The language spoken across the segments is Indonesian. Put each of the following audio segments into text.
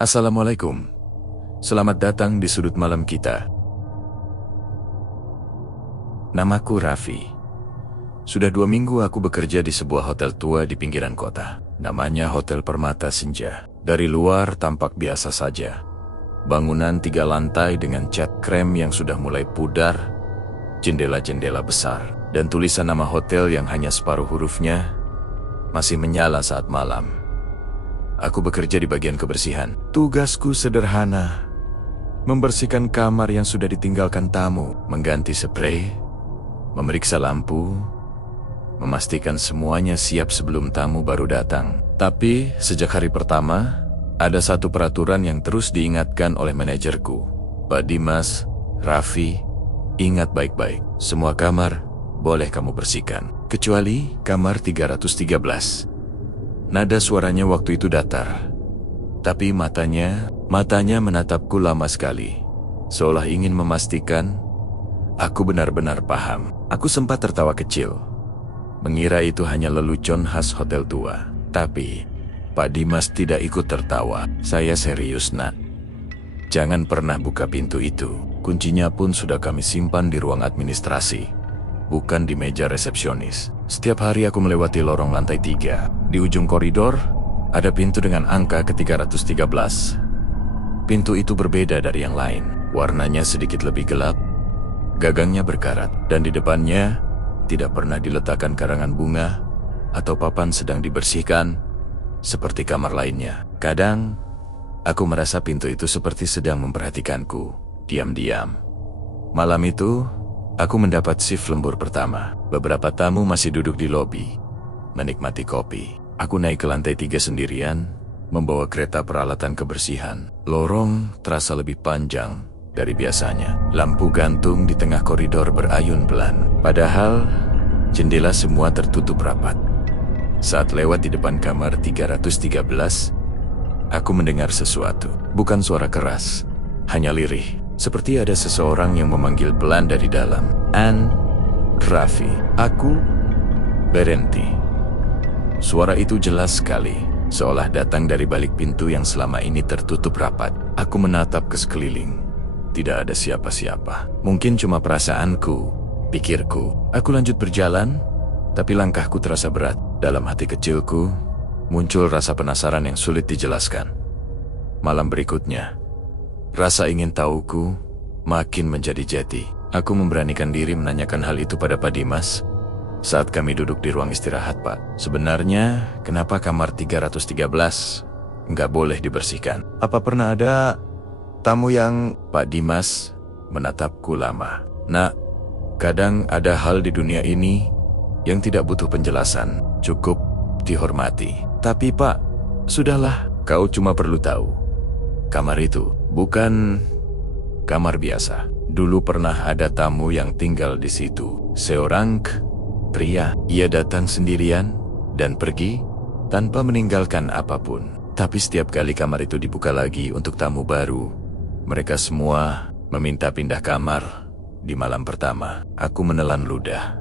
Assalamualaikum. Selamat datang di sudut malam kita. Namaku Raffi. Sudah 2 minggu aku bekerja di sebuah hotel tua di pinggiran kota. Namanya Hotel Permata Senja. Dari luar tampak biasa saja. Bangunan 3 lantai dengan cat krem yang sudah mulai pudar, jendela-jendela besar, dan tulisan nama hotel yang hanya separuh hurufnya masih menyala saat malam. Aku bekerja di bagian kebersihan. Tugasku sederhana, membersihkan kamar yang sudah ditinggalkan tamu, mengganti spray, memeriksa lampu, memastikan semuanya siap sebelum tamu baru datang. Tapi sejak hari pertama, ada satu peraturan yang terus diingatkan oleh manajerku. Pak Dimas, Raffi, ingat baik-baik. Semua kamar boleh kamu bersihkan, kecuali kamar 313. Nada suaranya waktu itu datar, tapi matanya menatapku lama sekali, seolah ingin memastikan aku benar-benar paham. Aku sempat tertawa kecil, mengira itu hanya lelucon khas hotel tua. Tapi Pak Dimas tidak ikut tertawa. Saya serius, Nak. Jangan pernah buka pintu itu. Kuncinya pun sudah kami simpan di ruang administrasi, bukan di meja resepsionis. Setiap hari aku melewati lorong lantai 3. Di ujung koridor, ada pintu dengan angka ke-313. Pintu itu berbeda dari yang lain. Warnanya sedikit lebih gelap, gagangnya berkarat, dan di depannya tidak pernah diletakkan karangan bunga atau papan sedang dibersihkan seperti kamar lainnya. Kadang, aku merasa pintu itu seperti sedang memperhatikanku, diam-diam. Malam itu, aku mendapat shift lembur pertama. Beberapa tamu masih duduk di lobi, menikmati kopi. Aku naik ke lantai 3 sendirian, membawa kereta peralatan kebersihan. Lorong terasa lebih panjang dari biasanya. Lampu gantung di tengah koridor berayun pelan. Padahal, jendela semua tertutup rapat. Saat lewat di depan kamar 313, aku mendengar sesuatu. Bukan suara keras, hanya lirih. Seperti ada seseorang yang memanggil pelan dari dalam. Raffi. Aku berhenti. Suara itu jelas sekali, seolah datang dari balik pintu yang selama ini tertutup rapat. Aku menatap ke sekeliling. Tidak ada siapa-siapa. Mungkin cuma perasaanku, pikirku. Aku lanjut berjalan, tapi langkahku terasa berat. Dalam hati kecilku, muncul rasa penasaran yang sulit dijelaskan. Malam berikutnya, rasa ingin tahuku makin menjadi jati. Aku memberanikan diri menanyakan hal itu pada Pak Dimas saat kami duduk di ruang istirahat. Pak, sebenarnya kenapa kamar 313 nggak boleh dibersihkan? Apa pernah ada tamu yang... Pak Dimas menatapku lama. Nak, kadang ada hal di dunia ini yang tidak butuh penjelasan, cukup dihormati. Tapi Pak, sudahlah, kau cuma perlu tahu. Kamar itu bukan kamar biasa. Dulu pernah ada tamu yang tinggal di situ. Seorang pria. Ia datang sendirian dan pergi tanpa meninggalkan apapun. Tapi setiap kali kamar itu dibuka lagi untuk tamu baru, mereka semua meminta pindah kamar di malam pertama. Aku menelan ludah.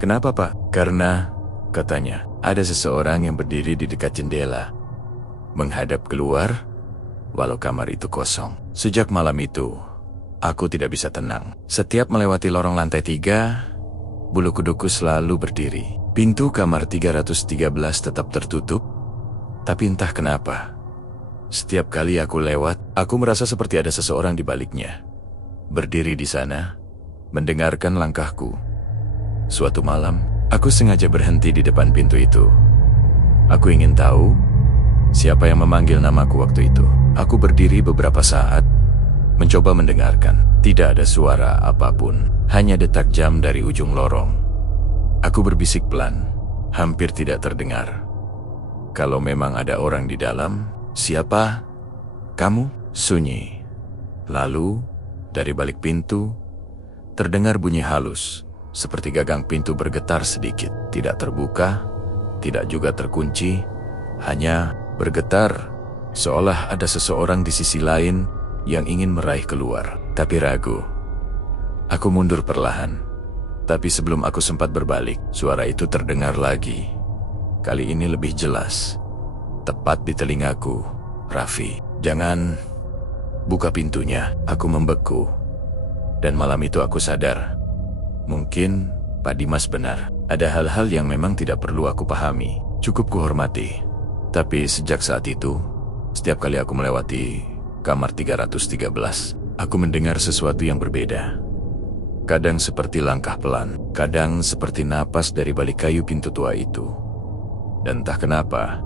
Kenapa, Pak? Karena, katanya, ada seseorang yang berdiri di dekat jendela, menghadap keluar, walau kamar itu kosong. Sejak malam itu, aku tidak bisa tenang. Setiap melewati lorong lantai 3, bulu kuduku selalu berdiri. Pintu kamar 313 tetap tertutup, tapi entah kenapa, setiap kali aku lewat, aku merasa seperti ada seseorang di baliknya, berdiri di sana, mendengarkan langkahku. Suatu malam, aku sengaja berhenti di depan pintu itu. Aku ingin tahu siapa yang memanggil namaku waktu itu. Aku berdiri beberapa saat, mencoba mendengarkan. Tidak ada suara apapun, hanya detak jam dari ujung lorong. Aku berbisik pelan, hampir tidak terdengar. Kalau memang ada orang di dalam, siapa? Kamu? Sunyi. Lalu, dari balik pintu, terdengar bunyi halus, seperti gagang pintu bergetar sedikit. Tidak terbuka, tidak juga terkunci, hanya bergetar, seolah ada seseorang di sisi lain yang ingin meraih keluar, tapi ragu. Aku mundur perlahan, tapi sebelum aku sempat berbalik, suara itu terdengar lagi. Kali ini lebih jelas, tepat di telingaku. Raffi, Jangan buka pintunya. Aku membeku. Dan malam itu aku sadar. Mungkin Pak Dimas benar. Ada hal-hal yang memang tidak perlu aku pahami. Cukup kuhormati. Tapi sejak saat itu, setiap kali aku melewati kamar 313, aku mendengar sesuatu yang berbeda. Kadang seperti langkah pelan, kadang seperti napas dari balik kayu pintu tua itu. Dan entah kenapa,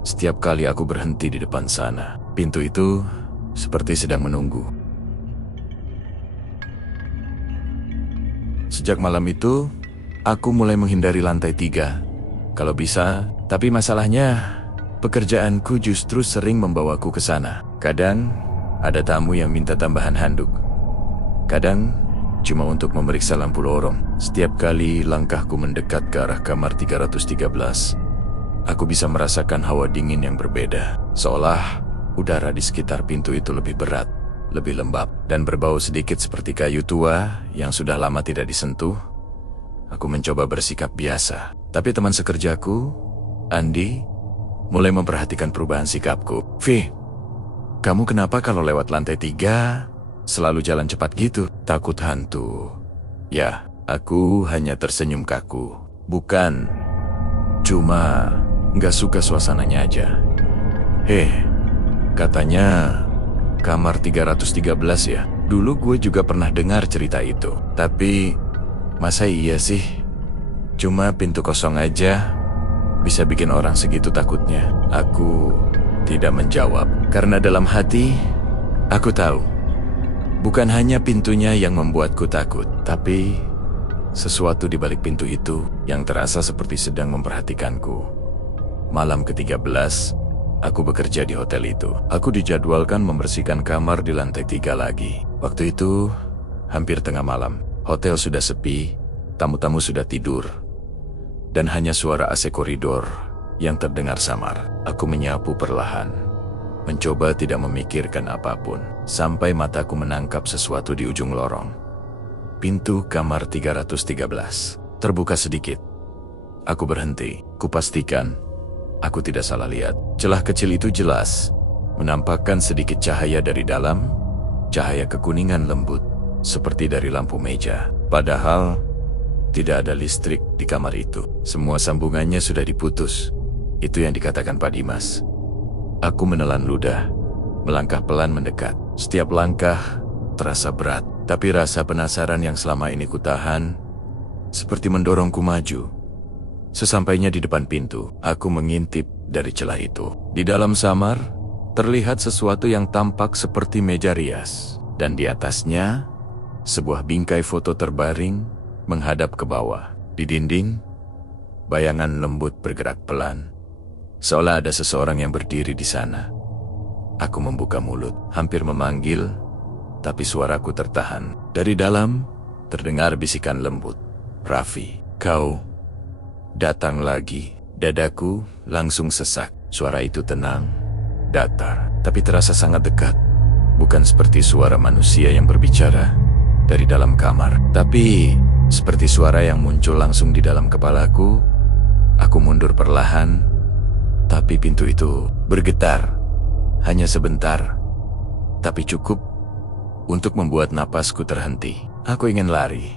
setiap kali aku berhenti di depan sana, pintu itu seperti sedang menunggu. Sejak malam itu, aku mulai menghindari lantai 3. Kalau bisa, tapi masalahnya, pekerjaanku justru sering membawaku ke sana. Kadang, ada tamu yang minta tambahan handuk. Kadang, cuma untuk memeriksa lampu lorong. Setiap kali langkahku mendekat ke arah kamar 313, aku bisa merasakan hawa dingin yang berbeda. Seolah udara di sekitar pintu itu lebih berat, lebih lembab, dan berbau sedikit seperti kayu tua yang sudah lama tidak disentuh. Aku mencoba bersikap biasa, tapi teman sekerjaku, Andi, mulai memperhatikan perubahan sikapku. "Vi, kamu kenapa kalau lewat lantai 3 selalu jalan cepat gitu? Takut hantu?" Ya, aku hanya tersenyum kaku. Bukan, cuma nggak suka suasananya aja. Katanya kamar 313 ya? Dulu gue juga pernah dengar cerita itu. Tapi, masa iya sih? Cuma pintu kosong aja bisa bikin orang segitu takutnya. Aku tidak menjawab, karena dalam hati, aku tahu. Bukan hanya pintunya yang membuatku takut, tapi sesuatu di balik pintu itu yang terasa seperti sedang memperhatikanku. Malam ke-13, aku bekerja di hotel itu. Aku dijadwalkan membersihkan kamar di lantai 3 lagi. Waktu itu, hampir tengah malam. Hotel sudah sepi, tamu-tamu sudah tidur, dan hanya suara AC koridor yang terdengar samar. Aku menyapu perlahan, mencoba tidak memikirkan apapun, sampai mataku menangkap sesuatu di ujung lorong. Pintu kamar 313 terbuka sedikit. Aku berhenti. Kupastikan aku tidak salah lihat. Celah kecil itu jelas menampakkan sedikit cahaya dari dalam, cahaya kekuningan lembut, seperti dari lampu meja. Padahal tidak ada listrik di kamar itu. Semua sambungannya sudah diputus. Itu yang dikatakan Pak Dimas. Aku menelan ludah, melangkah pelan mendekat. Setiap langkah terasa berat, tapi rasa penasaran yang selama ini kutahan seperti mendorongku maju. Sesampainya di depan pintu, aku mengintip dari celah itu. Di dalam samar, terlihat sesuatu yang tampak seperti meja rias. Dan di atasnya, sebuah bingkai foto terbaring menghadap ke bawah. Di dinding, bayangan lembut bergerak pelan, seolah ada seseorang yang berdiri di sana. Aku membuka mulut, hampir memanggil, tapi suaraku tertahan. Dari dalam, terdengar bisikan lembut. "Raffi, kau datang lagi." Dadaku langsung sesak. Suara itu tenang, datar, tapi terasa sangat dekat. Bukan seperti suara manusia yang berbicara dari dalam kamar, tapi seperti suara yang muncul langsung di dalam kepalaku. Aku mundur perlahan, tapi pintu itu bergetar. Hanya sebentar, tapi cukup untuk membuat napasku terhenti. Aku ingin lari,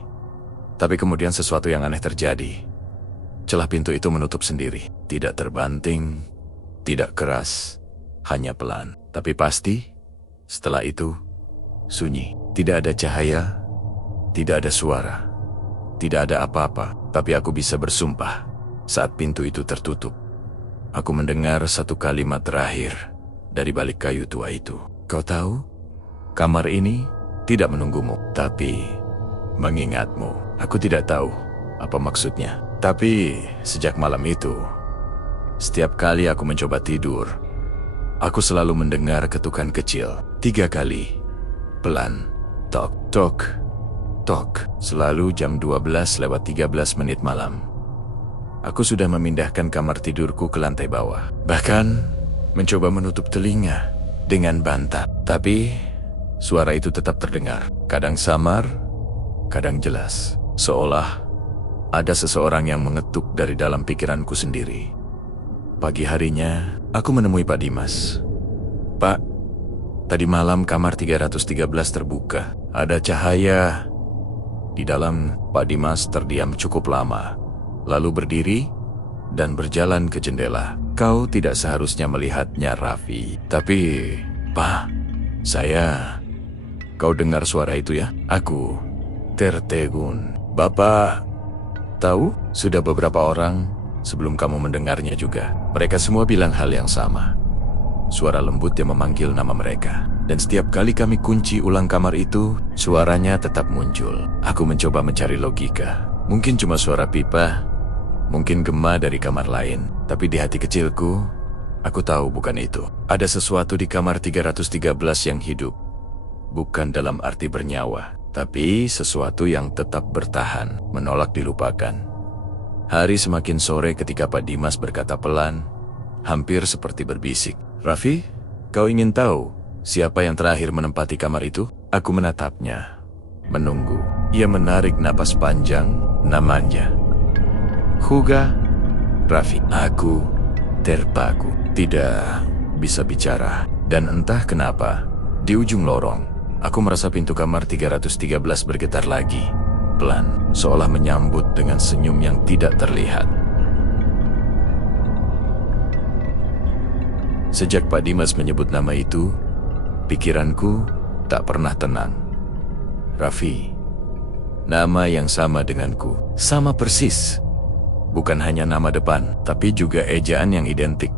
tapi kemudian sesuatu yang aneh terjadi. Celah pintu itu menutup sendiri. Tidak terbanting, tidak keras, hanya pelan. Tapi pasti, setelah itu, sunyi. Tidak ada cahaya, tidak ada suara, tidak ada apa-apa. Tapi aku bisa bersumpah, saat pintu itu tertutup, aku mendengar satu kalimat terakhir dari balik kayu tua itu. "Kau tahu, kamar ini tidak menunggumu, tapi mengingatmu." Aku tidak tahu apa maksudnya. Tapi sejak malam itu, setiap kali aku mencoba tidur, aku selalu mendengar ketukan kecil 3 kali. Pelan. Tok, tok, tok. Selalu jam 12:13 malam. Aku sudah memindahkan kamar tidurku ke lantai bawah. Bahkan mencoba menutup telinga dengan bantal. Tapi suara itu tetap terdengar. Kadang samar, kadang jelas. Seolah ada seseorang yang mengetuk dari dalam pikiranku sendiri. Pagi harinya, aku menemui Pak Dimas. "Pak, Tadi malam kamar 313 terbuka. Ada cahaya. Di dalam, Pak Dimas terdiam cukup lama, lalu berdiri dan berjalan ke jendela. Kau tidak seharusnya melihatnya, Raffi. Tapi, Pak, saya... Kau dengar suara itu ya? Aku tertegun. Bapak tahu? Sudah beberapa orang sebelum kamu mendengarnya juga. Mereka semua bilang hal yang sama. Suara lembut yang memanggil nama mereka. Dan setiap kali kami kunci ulang kamar itu, suaranya tetap muncul. Aku mencoba mencari logika. Mungkin cuma suara pipa, mungkin gema dari kamar lain. Tapi di hati kecilku, aku tahu bukan itu. Ada sesuatu di kamar 313 yang hidup. Bukan dalam arti bernyawa, tapi sesuatu yang tetap bertahan, menolak dilupakan. Hari semakin sore ketika Pak Dimas berkata pelan, hampir seperti berbisik. Raffi, kau ingin tahu siapa yang terakhir menempati kamar itu? Aku menatapnya, menunggu. Ia menarik napas panjang, namanya Huga. Raffi. Aku terpaku, tidak bisa bicara. Dan entah kenapa, di ujung lorong, aku merasa pintu kamar 313 bergetar lagi, pelan, seolah menyambut dengan senyum yang tidak terlihat. Sejak Pak Dimas menyebut nama itu, pikiranku tak pernah tenang. Raffi, nama yang sama denganku, sama persis. Bukan hanya nama depan, tapi juga ejaan yang identik.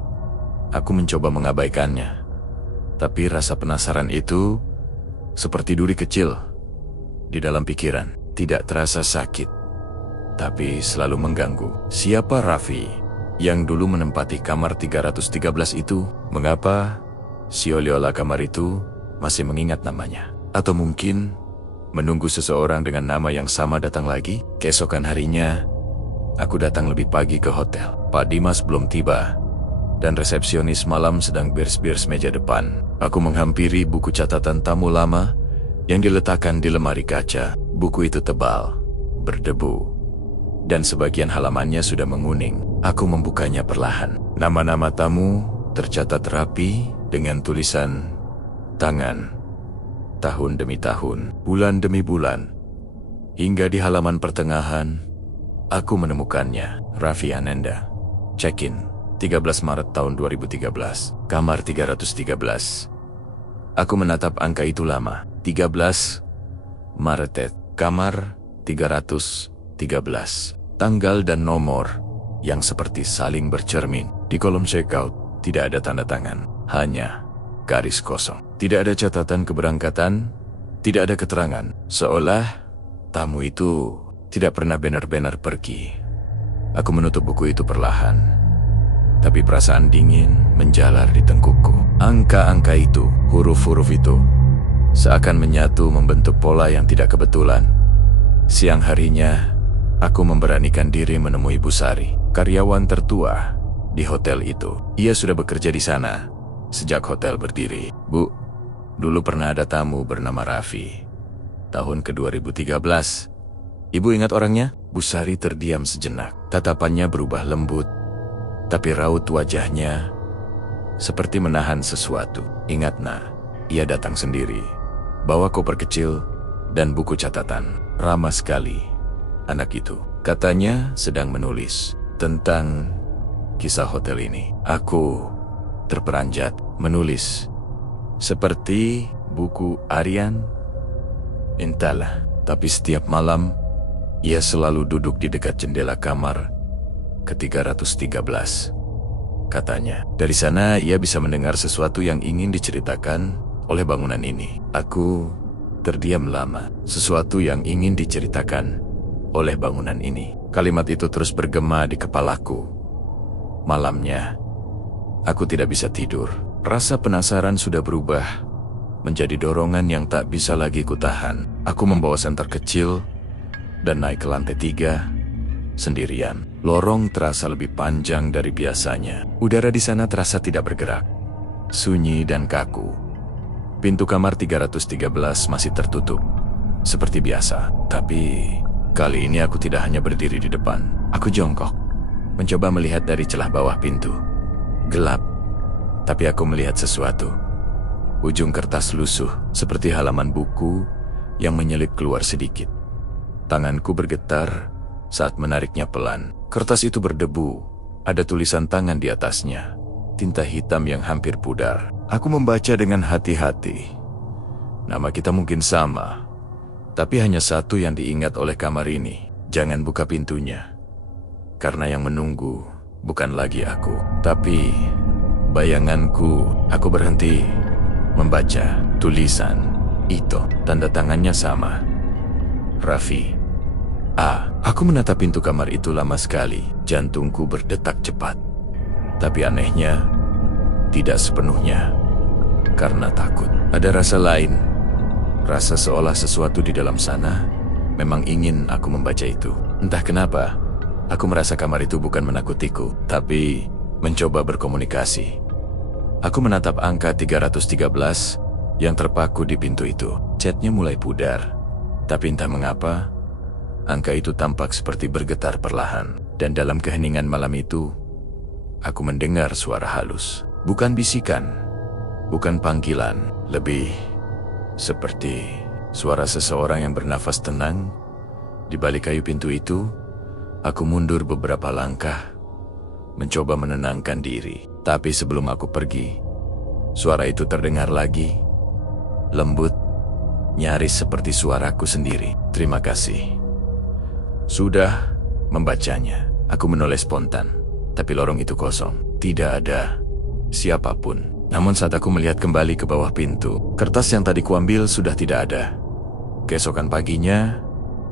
Aku mencoba mengabaikannya, tapi rasa penasaran itu seperti duri kecil di dalam pikiran, tidak terasa sakit, tapi selalu mengganggu. Siapa Raffi yang dulu menempati kamar 313 itu? Mengapa si oliola kamar itu masih mengingat namanya? Atau mungkin menunggu seseorang dengan nama yang sama datang lagi? Keesokan harinya, aku datang lebih pagi ke hotel. Pak Dimas belum tiba, dan resepsionis malam sedang beres-beres meja depan. Aku menghampiri buku catatan tamu lama yang diletakkan di lemari kaca. Buku itu tebal, berdebu, dan sebagian halamannya sudah menguning. Aku membukanya perlahan. Nama-nama tamu tercatat rapi dengan tulisan tangan, tahun demi tahun, bulan demi bulan. Hingga di halaman pertengahan, aku menemukannya. Raffi Ananda, check-in 13 Maret tahun 2013, kamar 313. Aku menatap angka itu lama. 13 Maret, kamar 313. Tanggal dan nomor yang seperti saling bercermin. Di kolom checkout tidak ada tanda tangan, hanya garis kosong. Tidak ada catatan keberangkatan, tidak ada keterangan. Seolah tamu itu tidak pernah benar-benar pergi. Aku menutup buku itu perlahan, tapi perasaan dingin menjalar di tengkukku. Angka-angka itu, huruf-huruf itu, seakan menyatu membentuk pola yang tidak kebetulan. Siang harinya, aku memberanikan diri menemui Bu Sari, karyawan tertua di hotel itu. Ia sudah bekerja di sana sejak hotel berdiri. Bu, dulu pernah ada tamu bernama Raffi. Tahun ke 2013. Ibu ingat orangnya? Bu Sari terdiam sejenak. Tatapannya berubah lembut, tapi raut wajahnya seperti menahan sesuatu. Ingat nak, ia datang sendiri, bawa koper kecil dan buku catatan. Ramah sekali anak itu. Katanya sedang menulis tentang kisah hotel ini. Aku terperanjat menulis seperti buku Aryan. Entahlah, tapi setiap malam ia selalu duduk di dekat jendela kamar ke 313. Katanya, dari sana ia bisa mendengar sesuatu yang ingin diceritakan oleh bangunan ini. Aku terdiam lama. Sesuatu yang ingin diceritakan oleh bangunan ini. Kalimat itu terus bergema di kepalaku. Malamnya, aku tidak bisa tidur. Rasa penasaran sudah berubah menjadi dorongan yang tak bisa lagi kutahan. Aku membawa senter kecil dan naik ke lantai 3 sendirian. Lorong terasa lebih panjang dari biasanya. Udara di sana terasa tidak bergerak, sunyi dan kaku. Pintu kamar 313 masih tertutup seperti biasa. Tapi kali ini aku tidak hanya berdiri di depan. Aku jongkok, mencoba melihat dari celah bawah pintu. Gelap, tapi aku melihat sesuatu. Ujung kertas lusuh, seperti halaman buku yang menyelip keluar sedikit. Tanganku bergetar saat menariknya pelan. Kertas itu berdebu, ada tulisan tangan di atasnya, tinta hitam yang hampir pudar. Aku membaca dengan hati-hati. Nama kita mungkin sama, tapi hanya satu yang diingat oleh kamar ini. Jangan buka pintunya, karena yang menunggu bukan lagi aku, tapi bayanganku. Aku berhenti membaca tulisan itu. Tanda tangannya sama. Raffi. Aku menatap pintu kamar itu lama sekali. Jantungku berdetak cepat. Tapi anehnya, tidak sepenuhnya karena takut. Ada rasa lain. Rasa seolah sesuatu di dalam sana memang ingin aku membaca itu. Entah kenapa, aku merasa kamar itu bukan menakutiku, tapi mencoba berkomunikasi. Aku menatap angka 313 yang terpaku di pintu itu. Catnya mulai pudar, tapi entah mengapa, angka itu tampak seperti bergetar perlahan. Dan dalam keheningan malam itu, aku mendengar suara halus. Bukan bisikan, bukan panggilan, lebih seperti suara seseorang yang bernafas tenang. Di balik kayu pintu itu, aku mundur beberapa langkah, mencoba menenangkan diri. Tapi sebelum aku pergi, suara itu terdengar lagi, lembut, nyaris seperti suaraku sendiri. Terima kasih. Sudah membacanya. Aku menoleh spontan, tapi lorong itu kosong. Tidak ada siapapun. Namun saat aku melihat kembali ke bawah pintu, kertas yang tadi kuambil sudah tidak ada. Keesokan paginya,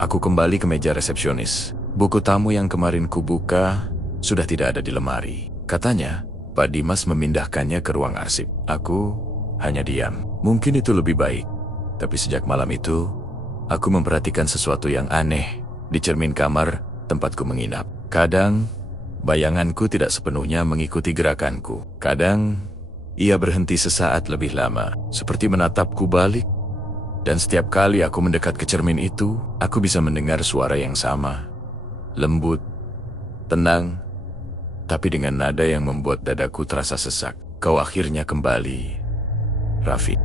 aku kembali ke meja resepsionis. Buku tamu yang kemarin kubuka sudah tidak ada di lemari. Katanya, Pak Dimas memindahkannya ke ruang arsip. Aku hanya diam. Mungkin itu lebih baik. Tapi sejak malam itu, aku memperhatikan sesuatu yang aneh di cermin kamar tempatku menginap. Kadang, bayanganku tidak sepenuhnya mengikuti gerakanku. Kadang, ia berhenti sesaat lebih lama, seperti menatapku balik. Dan setiap kali aku mendekat ke cermin itu, aku bisa mendengar suara yang sama. Lembut, tenang, tapi dengan nada yang membuat dadaku terasa sesak. Kau akhirnya kembali, Raffi.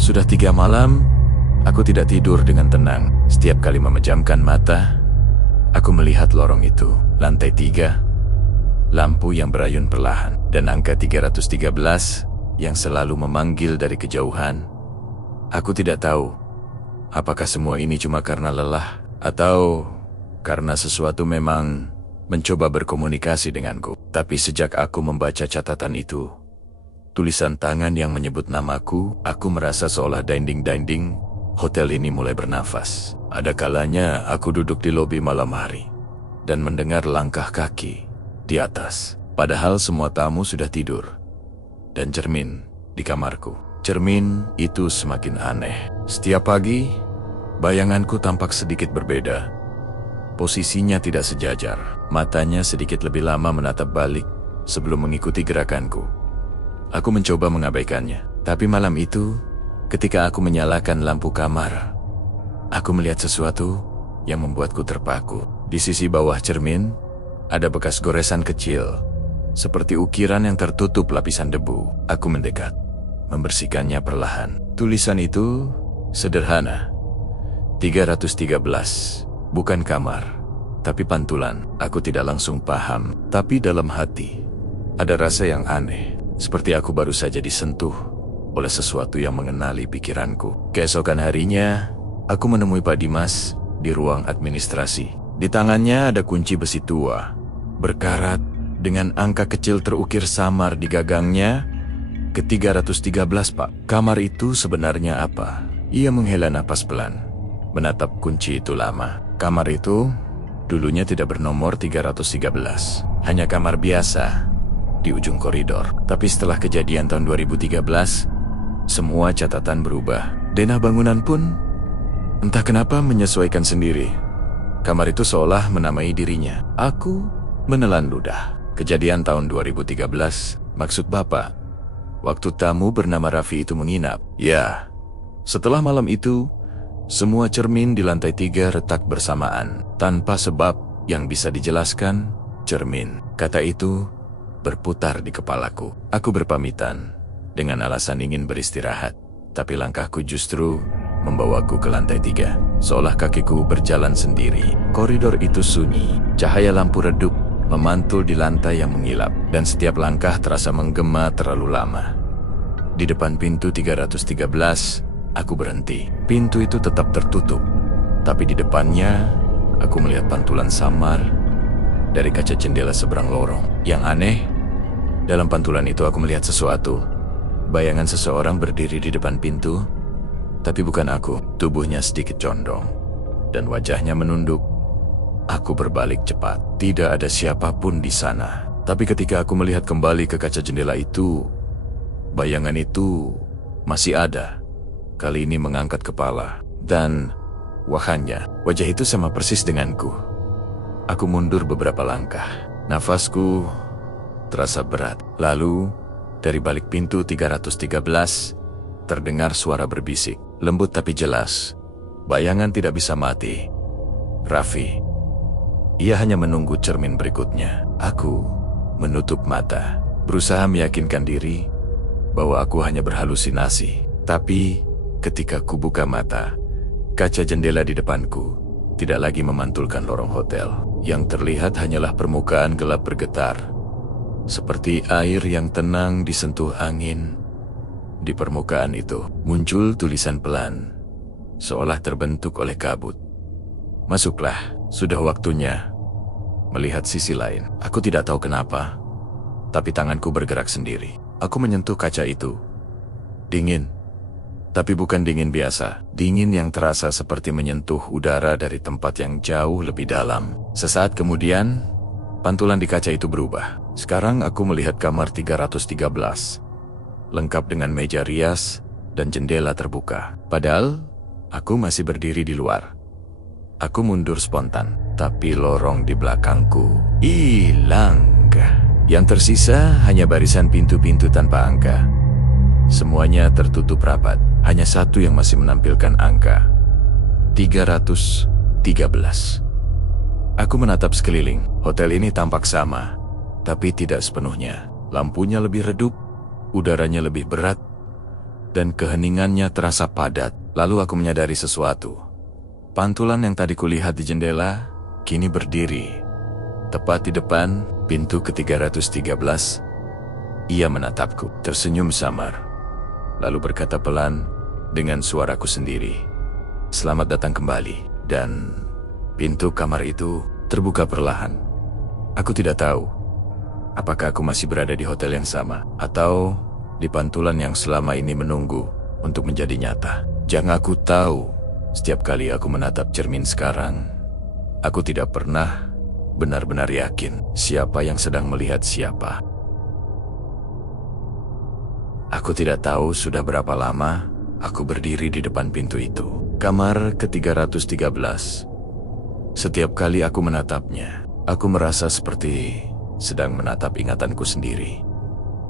Sudah 3 malam, aku tidak tidur dengan tenang. Setiap kali memejamkan mata, aku melihat lorong itu. Lantai 3, lampu yang berayun perlahan, dan angka 313 yang selalu memanggil dari kejauhan. Aku tidak tahu, apakah semua ini cuma karena lelah, atau karena sesuatu memang mencoba berkomunikasi denganku. Tapi sejak aku membaca catatan itu, tulisan tangan yang menyebut namaku, aku merasa seolah dinding-dinding hotel ini mulai bernafas. Ada kalanya aku duduk di lobi malam hari dan mendengar langkah kaki di atas, padahal semua tamu sudah tidur. Dan cermin di kamarku. Cermin itu semakin aneh. Setiap pagi, bayanganku tampak sedikit berbeda. Posisinya tidak sejajar. Matanya sedikit lebih lama menatap balik sebelum mengikuti gerakanku. Aku mencoba mengabaikannya. Tapi malam itu, ketika aku menyalakan lampu kamar, aku melihat sesuatu yang membuatku terpaku. Di sisi bawah cermin, ada bekas goresan kecil, seperti ukiran yang tertutup lapisan debu. Aku mendekat, membersihkannya perlahan. Tulisan itu sederhana. 313. Bukan kamar, tapi pantulan. Aku tidak langsung paham, tapi dalam hati ada rasa yang aneh, seperti aku baru saja disentuh oleh sesuatu yang mengenali pikiranku. Keesokan harinya, aku menemui Pak Dimas di ruang administrasi. Di tangannya ada kunci besi tua, berkarat, dengan angka kecil terukir samar di gagangnya. Ke 313, Pak. Kamar itu sebenarnya apa? Ia menghela napas pelan, menatap kunci itu lama. Kamar itu dulunya tidak bernomor 313, hanya kamar biasa di ujung koridor. Tapi setelah kejadian tahun 2013, semua catatan berubah. Denah bangunan pun entah kenapa menyesuaikan sendiri. Kamar itu seolah menamai dirinya. Aku menelan ludah. Kejadian tahun 2013, maksud Bapak, waktu tamu bernama Raffi itu menginap. Ya, setelah malam itu, semua cermin di lantai 3 retak bersamaan. Tanpa sebab yang bisa dijelaskan, cermin. Kata itu berputar di kepalaku. Aku berpamitan dengan alasan ingin beristirahat, tapi langkahku justru membawaku ke lantai 3. Seolah kakiku berjalan sendiri. Koridor itu sunyi, cahaya lampu redup memantul di lantai yang mengilap, dan setiap langkah terasa menggema terlalu lama. Di depan pintu 313, aku berhenti. Pintu itu tetap tertutup, tapi di depannya aku melihat pantulan samar dari kaca jendela seberang lorong. Yang aneh, dalam pantulan itu aku melihat sesuatu. Bayangan seseorang berdiri di depan pintu, tapi bukan aku. Tubuhnya sedikit condong, dan wajahnya menunduk. Aku berbalik cepat. Tidak ada siapapun di sana. Tapi ketika aku melihat kembali ke kaca jendela itu, bayangan itu masih ada. Kali ini mengangkat kepala, dan wahanya, wajah itu sama persis denganku. Aku mundur beberapa langkah. Nafasku terasa berat. Lalu, dari balik pintu 313, terdengar suara berbisik, lembut tapi jelas. Bayangan tidak bisa mati. Raffi. Ia hanya menunggu cermin berikutnya. Aku menutup mata, berusaha meyakinkan diri bahwa aku hanya berhalusinasi. Tapi ketika ku buka mata, kaca jendela di depanku tidak lagi memantulkan lorong hotel. Yang terlihat hanyalah permukaan gelap bergetar, seperti air yang tenang disentuh angin. Di permukaan itu muncul tulisan pelan, seolah terbentuk oleh kabut. Masuklah. Sudah waktunya melihat sisi lain. Aku tidak tahu kenapa, tapi tanganku bergerak sendiri. Aku menyentuh kaca itu. Dingin, tapi bukan dingin biasa. Dingin yang terasa seperti menyentuh udara dari tempat yang jauh lebih dalam. Sesaat kemudian, pantulan di kaca itu berubah. Sekarang aku melihat kamar 313, lengkap dengan meja rias dan jendela terbuka. Padahal, aku masih berdiri di luar. Aku mundur spontan, tapi lorong di belakangku hilang. Yang tersisa hanya barisan pintu-pintu tanpa angka. Semuanya tertutup rapat, hanya satu yang masih menampilkan angka. 313. Aku menatap sekeliling. Hotel ini tampak sama, tapi tidak sepenuhnya. Lampunya lebih redup, udaranya lebih berat, dan keheningannya terasa padat. Lalu aku menyadari sesuatu. Pantulan yang tadi kulihat di jendela, kini berdiri. Tepat di depan pintu ke-313, ia menatapku, tersenyum samar. Lalu berkata pelan dengan suaraku sendiri, "Selamat datang kembali." Dan pintu kamar itu terbuka perlahan. Aku tidak tahu apakah aku masih berada di hotel yang sama, atau di pantulan yang selama ini menunggu untuk menjadi nyata. Jangan aku tahu. Setiap kali aku menatap cermin sekarang, aku tidak pernah benar-benar yakin siapa yang sedang melihat siapa. Aku tidak tahu sudah berapa lama aku berdiri di depan pintu itu. Kamar ke-313. Setiap kali aku menatapnya, aku merasa seperti sedang menatap ingatanku sendiri.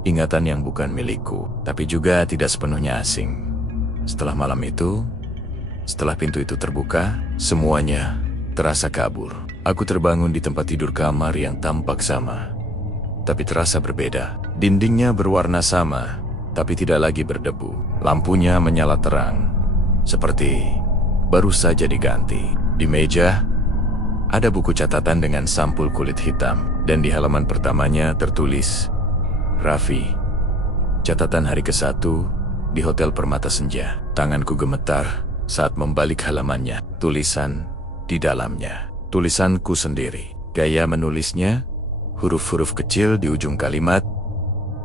Ingatan yang bukan milikku, tapi juga tidak sepenuhnya asing. Setelah malam itu, setelah pintu itu terbuka, semuanya terasa kabur. Aku terbangun di tempat tidur kamar yang tampak sama, tapi terasa berbeda. Dindingnya berwarna sama, tapi tidak lagi berdebu. Lampunya menyala terang, seperti baru saja diganti. Di meja, ada buku catatan dengan sampul kulit hitam, dan di halaman pertamanya tertulis, "Raffi, catatan hari ke-1 di Hotel Permata Senja." Tanganku gemetar saat membalik halamannya. Tulisan di dalamnya, tulisanku sendiri. Gaya menulisnya, huruf-huruf kecil di ujung kalimat,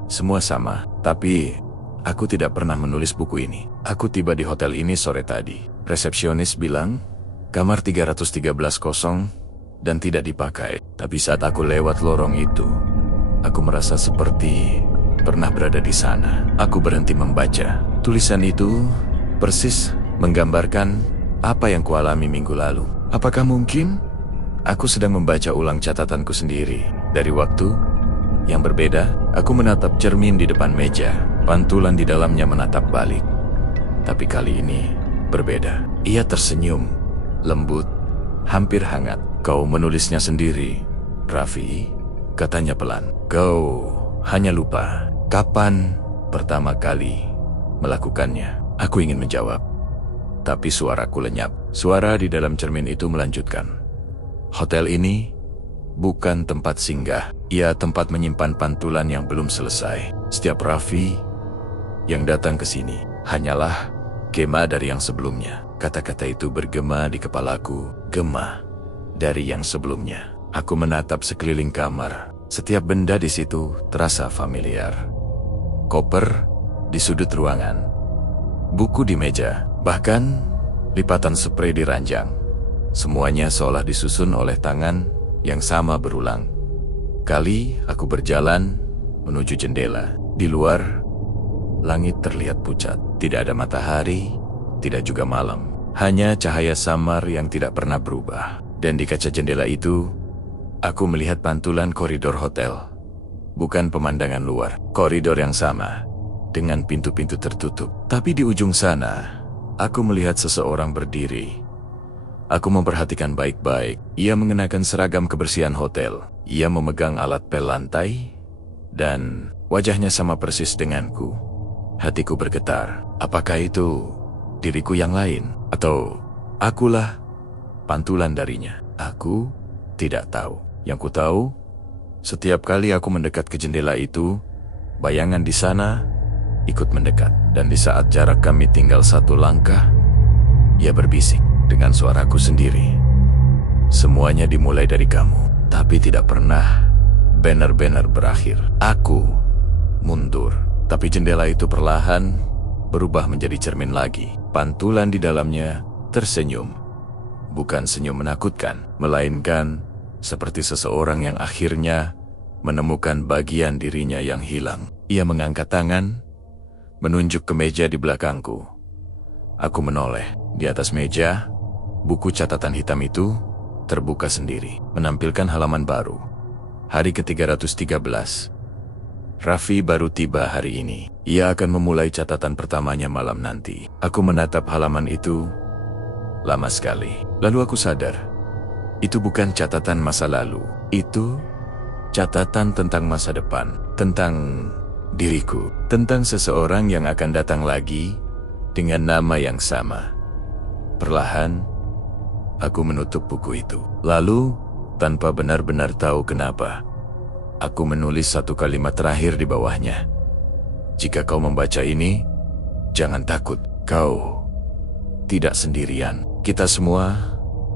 semua sama. Tapi aku tidak pernah menulis buku ini. Aku tiba di hotel ini sore tadi. Resepsionis bilang, kamar 313 kosong dan tidak dipakai. Tapi saat aku lewat lorong itu, aku merasa seperti pernah berada di sana. Aku berhenti membaca. Tulisan itu persis menggambarkan apa yang kualami minggu lalu. Apakah mungkin aku sedang membaca ulang catatanku sendiri? Dari waktu yang berbeda, aku menatap cermin di depan meja. Pantulan di dalamnya menatap balik. Tapi kali ini berbeda. Ia tersenyum, lembut, hampir hangat. "Kau menulisnya sendiri, Raffi?" katanya pelan. "Kau hanya lupa kapan pertama kali melakukannya. Aku ingin menjawab, tapi suaraku lenyap. Suara di dalam cermin itu melanjutkan. Hotel ini bukan tempat singgah, ia tempat menyimpan pantulan yang belum selesai. Setiap Raffi yang datang ke sini hanyalah gema dari yang sebelumnya. Kata-kata itu bergema di kepalaku, gema dari yang sebelumnya. Aku menatap sekeliling kamar. Setiap benda di situ terasa familiar. Koper di sudut ruangan, buku di meja, bahkan lipatan sprei di ranjang. Semuanya seolah disusun oleh tangan yang sama berulang kali. Aku berjalan menuju jendela. Di luar, langit terlihat pucat. Tidak ada matahari, tidak juga malam. Hanya cahaya samar yang tidak pernah berubah. Dan di kaca jendela itu, aku melihat pantulan koridor hotel. Bukan pemandangan luar, koridor yang sama, dengan pintu-pintu tertutup. Tapi di ujung sana, aku melihat seseorang berdiri. Aku memperhatikan baik-baik. Ia mengenakan seragam kebersihan hotel. Ia memegang alat pel lantai, dan wajahnya sama persis denganku. Hatiku bergetar. Apakah itu diriku yang lain? Atau akulah pantulan darinya? Aku tidak tahu. Yang ku tahu, setiap kali aku mendekat ke jendela itu, bayangan di sana ikut mendekat. Dan di saat jarak kami tinggal satu langkah, ia berbisik dengan suaraku sendiri. Semuanya dimulai dari kamu, tapi tidak pernah benar-benar berakhir. Aku mundur, tapi jendela itu perlahan berubah menjadi cermin lagi. Pantulan di dalamnya tersenyum. Bukan senyum menakutkan, melainkan seperti seseorang yang akhirnya menemukan bagian dirinya yang hilang. Ia mengangkat tangan, menunjuk ke meja di belakangku. Aku menoleh. Di atas meja, buku catatan hitam itu terbuka sendiri, menampilkan halaman baru. Hari ke-313. Raffi baru tiba hari ini. Ia akan memulai catatan pertamanya malam nanti. Aku menatap halaman itu lama sekali. Lalu aku sadar, itu bukan catatan masa lalu. Itu catatan tentang masa depan, tentang diriku, tentang seseorang yang akan datang lagi dengan nama yang sama. Perlahan, aku menutup buku itu. Lalu, tanpa benar-benar tahu kenapa, aku menulis satu kalimat terakhir di bawahnya. Jika kau membaca ini, jangan takut. Kau tidak sendirian. Kita semua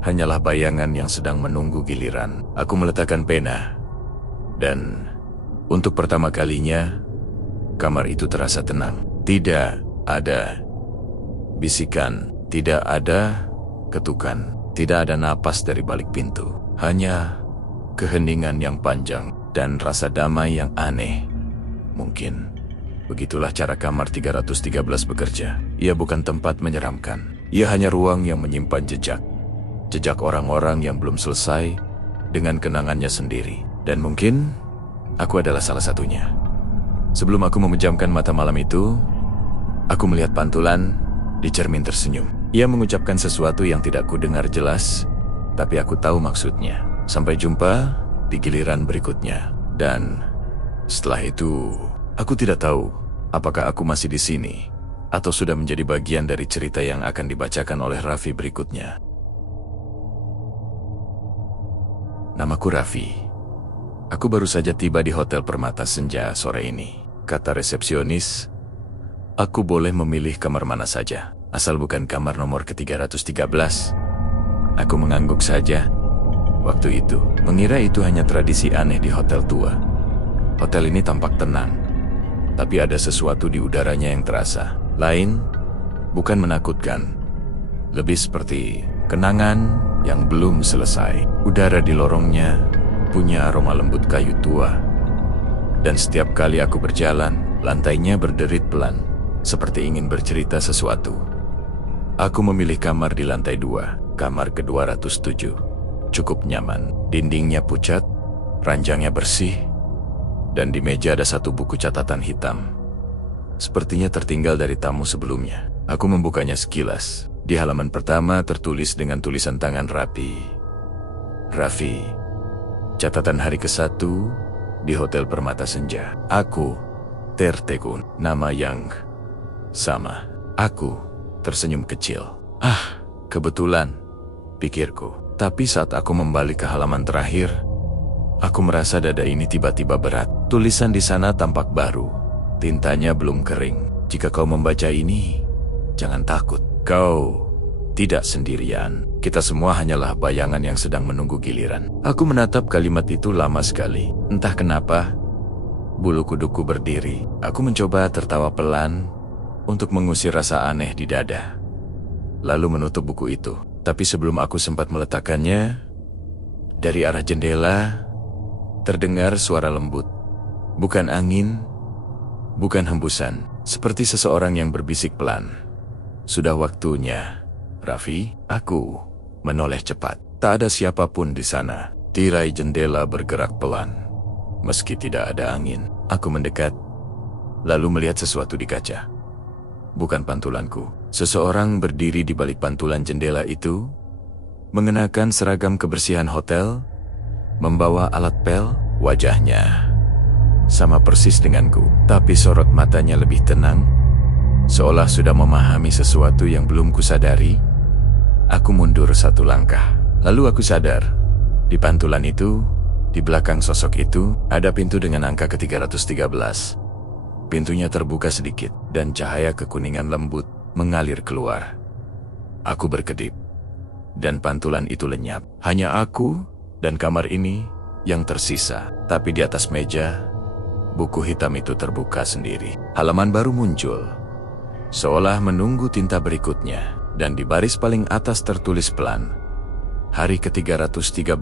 hanyalah bayangan yang sedang menunggu giliran. Aku meletakkan pena. Dan untuk pertama kalinya, kamar itu terasa tenang. Tidak ada bisikan, tidak ada ketukan, tidak ada napas dari balik pintu. Hanya keheningan yang panjang dan rasa damai yang aneh. Mungkin begitulah cara kamar 313 bekerja. Ia bukan tempat menyeramkan. Ia hanya ruang yang menyimpan jejak. Jejak orang-orang yang belum selesai dengan kenangannya sendiri. Dan mungkin aku adalah salah satunya. Sebelum aku memejamkan mata malam itu, aku melihat pantulan di cermin tersenyum. Ia mengucapkan sesuatu yang tidak kudengar jelas, tapi aku tahu maksudnya. Sampai jumpa di giliran berikutnya. Dan setelah itu, aku tidak tahu apakah aku masih di sini atau sudah menjadi bagian dari cerita yang akan dibacakan oleh Raffi berikutnya. Namaku Raffi. Aku baru saja tiba di Hotel Permata Senja sore ini. Kata resepsionis, aku boleh memilih kamar mana saja, asal bukan kamar nomor ke-313. Aku mengangguk saja. Waktu itu, mengira itu hanya tradisi aneh di hotel tua. Hotel ini tampak tenang, tapi ada sesuatu di udaranya yang terasa lain, bukan menakutkan. Lebih seperti kenangan yang belum selesai. Udara di lorongnya punya aroma lembut kayu tua. Dan setiap kali aku berjalan, lantainya berderit pelan, seperti ingin bercerita sesuatu. Aku memilih kamar di lantai 2, kamar ke-207. Cukup nyaman, dindingnya pucat, ranjangnya bersih, dan di meja ada satu buku catatan hitam. Sepertinya tertinggal dari tamu sebelumnya. Aku membukanya sekilas. Di halaman pertama tertulis dengan tulisan tangan rapi. Raffi, catatan hari ke-1 di Hotel Permata Senja. Aku tertegun, nama yang sama. Aku tersenyum kecil. Ah, kebetulan, pikirku. Tapi saat aku membalik ke halaman terakhir, aku merasa dada ini tiba-tiba berat. Tulisan di sana tampak baru. Tintanya belum kering. Jika kau membaca ini, jangan takut. Kau tidak sendirian. Kita semua hanyalah bayangan yang sedang menunggu giliran. Aku menatap kalimat itu lama sekali. Entah kenapa, bulu kuduku berdiri. Aku mencoba tertawa pelan untuk mengusir rasa aneh di dada. Lalu menutup buku itu. Tapi sebelum aku sempat meletakkannya, dari arah jendela terdengar suara lembut. Bukan angin, bukan hembusan. Seperti seseorang yang berbisik pelan. Sudah waktunya, Raffi. Aku menoleh cepat. Tak ada siapapun di sana. Tirai jendela bergerak pelan. Meski tidak ada angin, aku mendekat, lalu melihat sesuatu di kaca. Bukan pantulanku. Seseorang berdiri di balik pantulan jendela itu, mengenakan seragam kebersihan hotel, membawa alat pel. Wajahnya sama persis denganku, tapi sorot matanya lebih tenang, seolah sudah memahami sesuatu yang belum kusadari. Aku mundur satu langkah. Lalu aku sadar, di pantulan itu, di belakang sosok itu, ada pintu dengan angka ke-313. Pintunya terbuka sedikit, dan cahaya kekuningan lembut mengalir keluar. Aku berkedip, dan pantulan itu lenyap. Hanya aku dan kamar ini yang tersisa. Tapi di atas meja, buku hitam itu terbuka sendiri. Halaman baru muncul, seolah menunggu tinta berikutnya. Dan di baris paling atas tertulis pelan, hari ke-313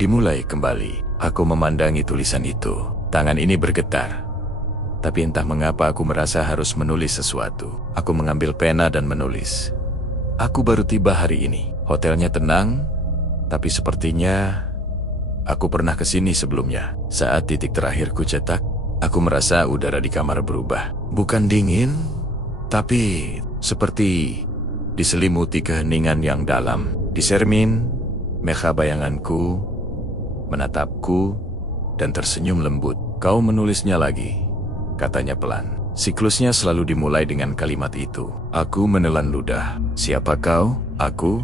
dimulai kembali. Aku memandangi tulisan itu. Tangan ini bergetar. Tapi entah mengapa aku merasa harus menulis sesuatu. Aku mengambil pena dan menulis. Aku baru tiba hari ini. Hotelnya tenang, tapi sepertinya aku pernah ke sini sebelumnya. Saat titik terakhir ku cetak, aku merasa udara di kamar berubah. Bukan dingin, tapi seperti diselimuti keheningan yang dalam. Di cermin, Mecha bayanganku menatapku dan tersenyum lembut. Kau menulisnya lagi, katanya pelan. Siklusnya selalu dimulai dengan kalimat itu. Aku menelan ludah. Siapa kau? Aku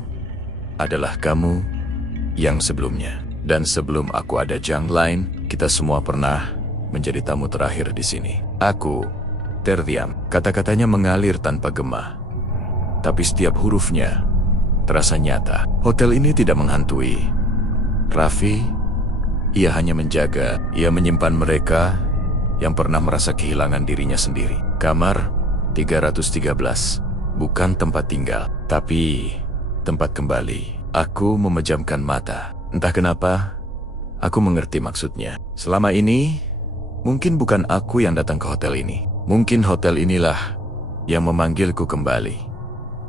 adalah kamu yang sebelumnya. Dan sebelum aku ada Jiang lain, kita semua pernah menjadi tamu terakhir di sini. Aku terdiam. Kata-katanya mengalir tanpa gema. Tapi setiap hurufnya terasa nyata. Hotel ini tidak menghantui Raffi. Ia hanya menjaga. Ia menyimpan mereka yang pernah merasa kehilangan dirinya sendiri. Kamar 313 bukan tempat tinggal, tapi tempat kembali. Aku memejamkan mata. Entah kenapa, aku mengerti maksudnya. Selama ini, mungkin bukan aku yang datang ke hotel ini. Mungkin hotel inilah yang memanggilku kembali.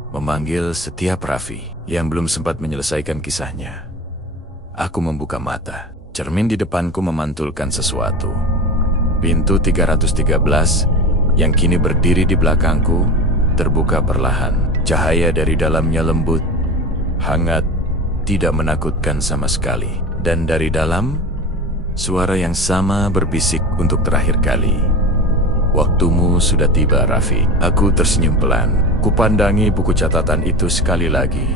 Memanggil setiap Raffi yang belum sempat menyelesaikan kisahnya. Aku membuka mata. Cermin di depanku memantulkan sesuatu. Pintu 313 yang kini berdiri di belakangku terbuka perlahan. Cahaya dari dalamnya lembut, hangat, tidak menakutkan sama sekali. Dan dari dalam, suara yang sama berbisik untuk terakhir kali. Waktumu sudah tiba, Raffi. Aku tersenyum pelan. Kupandangi buku catatan itu sekali lagi,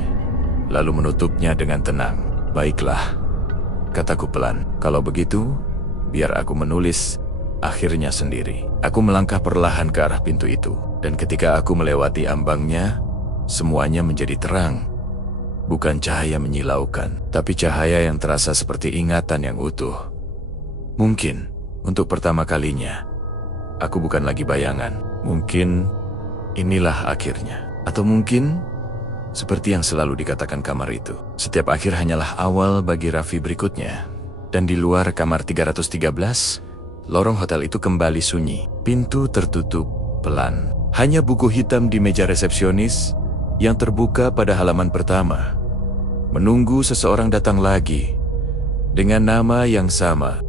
lalu menutupnya dengan tenang. Baiklah, kataku pelan. Kalau begitu, biar aku menulis akhirnya sendiri. Aku melangkah perlahan ke arah pintu itu. Dan ketika aku melewati ambangnya, semuanya menjadi terang. Bukan cahaya menyilaukan, tapi cahaya yang terasa seperti ingatan yang utuh. Mungkin, untuk pertama kalinya, aku bukan lagi bayangan. Mungkin inilah akhirnya. Atau mungkin, seperti yang selalu dikatakan kamar itu, setiap akhir hanyalah awal bagi Raffi berikutnya. Dan di luar kamar 313, lorong hotel itu kembali sunyi. Pintu tertutup pelan. Hanya buku hitam di meja resepsionis yang terbuka pada halaman pertama, menunggu seseorang datang lagi dengan nama yang sama.